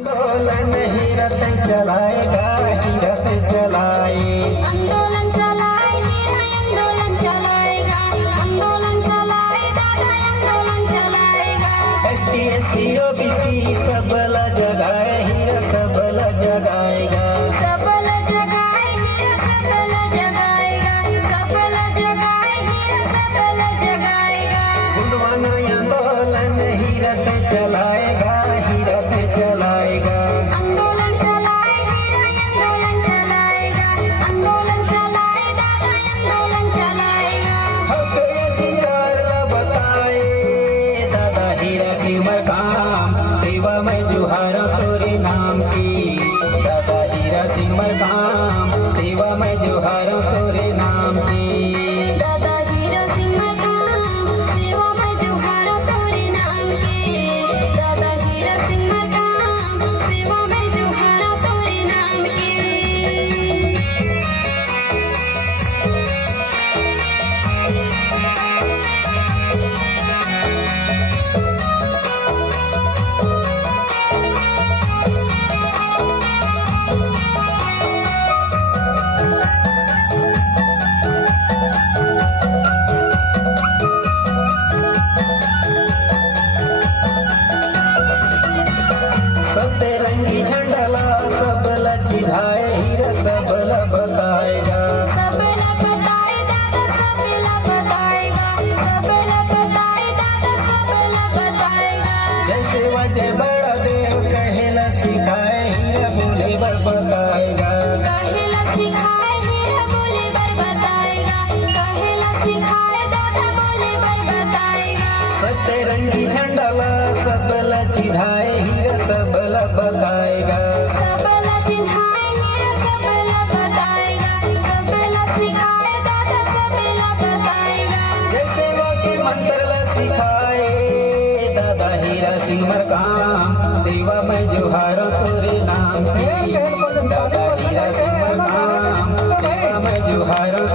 आंदोलन ही रथ चलाएगा, ही रथ चलाए। आंदोलन चलाए, आंदोलन चलाएगा, आंदोलन चलाए, दादा आंदोलन चलाएगा। ST SC OBC सबला जगाए, हीरा सबला जगाएगा। सबला जगाए, हीरा सबला जगाएगा, सबला जगाए, हीरा सबला जगाएगा। गुंडवाना आंदोलन ही रथ चलाएगा, ही रथ चलाएगा। आंदोलन चलाए, आंदोलन चलाएगा, आंदोलन चलाए, दादा आंदोलन चलाएगा। हक अधिकार बताए, दादा हीरा सिमर काम, सेवा में जुहारा तोरे नाम की। दादा हीरा सिमर काम, सेवा में जुहारा तोरे नाम की। दादा हीरा सिमर काम, सेवा में जुहारा तोरे नाम की। दादा हीरा सिमर काम, सेवा में जुहारा तोरे नाम की। सतरंगी झंडला सबला चिढ़ाए, हीरा सबला बताएगा। सबला बताए, दादा सबला बताएगा, सबला बताए, दादा सबला बताएगा। जैसे वजह बड़ा देव कहेला सिखाए, हीरा बोले बर बताएगा। कहेला सिखाए, हीरा बोले बर बताएगा, कहेला सिखाए, दादा बोले बर बताएगा। सतरंगी झंडला सबला चिढ़ाए, हीरा सबला बताएगा। सबला चिन्हाए, हीरा सबला बताएगा, सबला सिखाए, दादा सबला बताएगा। जैसे वो के मंत्र ला सिखाए, दादा हीरा सिमर काम, सेवा में जुहारा तोरे नाम की। दादा हीरा सिमर काम, सेवा में जुहारा